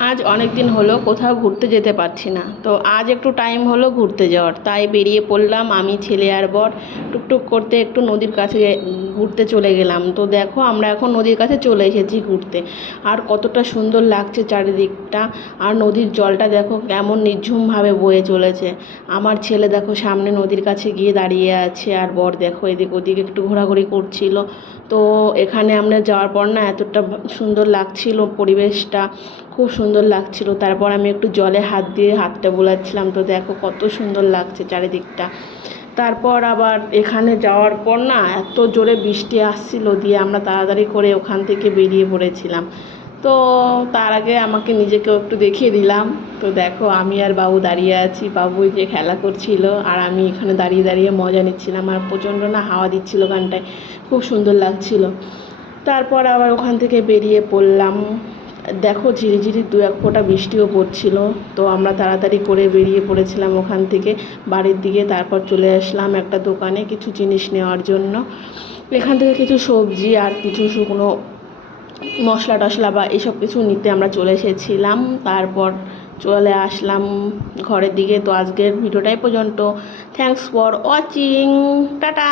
আজ অনেক দিন হলো কোথাও ঘুরতে যেতে পারছি না, তো আজ একটু টাইম হলো ঘুরতে যাওয়ার, তাই বেরিয়ে পড়লাম আমি, ছেলে আর বর। টুকটুক করতে একটু নদীর কাছে ঘুরতে চলে গেলাম। তো দেখো আমরা এখন নদীর কাছে চলে এসেছি ঘুরতে। আর কতটা সুন্দর লাগছে চারিদিকটা। আর নদীর জলটা দেখো কেমন নিঝুমভাবে বয়ে চলেছে। আমার ছেলে দেখো সামনে নদীর কাছে গিয়ে দাঁড়িয়ে আছে, আর বর দেখো এদিক ওদিক একটু ঘোরাঘুরি করছিল। তো এখানে আমরা যাওয়ার পর না এতটা সুন্দর লাগছিল পরিবেশটা, খুব সুন্দর লাগছিল। তারপর আমি একটু জলে হাত দিয়ে হাতটা বোলাচ্ছিলাম, তো দেখো কত সুন্দর লাগছে চারিদিকটা। তারপর আবার এখানে যাওয়ার পর না এত জোরে বৃষ্টি আসছিল, দিয়ে আমরা তাড়াতাড়ি করে ওখান থেকে বেরিয়ে পড়েছিলাম। তো তার আগে আমাকে নিজেকেও একটু দেখিয়ে দিলাম। তো দেখো আমি আর বাবু দাঁড়িয়ে আছি, বাবু যে খেলা করছিল আর আমি এখানে দাঁড়িয়ে দাঁড়িয়ে মজা নিচ্ছিলাম। আর প্রচণ্ড না হাওয়া দিচ্ছিল গানটায়, খুব সুন্দর লাগছিল। তারপর আবার ওখান থেকে বেরিয়ে পড়লাম। দেখো ঝিরিঝিরি দু এক ফোঁটা বৃষ্টিও পড়ছিল। তো আমরা তাড়াতাড়ি করে বেরিয়ে পড়েছিলাম ওখান থেকে বাড়ির দিকে। তারপর চলে আসলাম একটা দোকানে কিছু জিনিস নেওয়ার জন্য। এখান থেকে কিছু সবজি আর কিছু শুকনো মশলা টশলা বা এসব কিছু নিতে আমরা চলে এসেছিলাম। তারপর চলে আসলাম ঘরের দিকে। তো আজকের ভিডিওটাই পর্যন্ত। Thanks for watching, tata.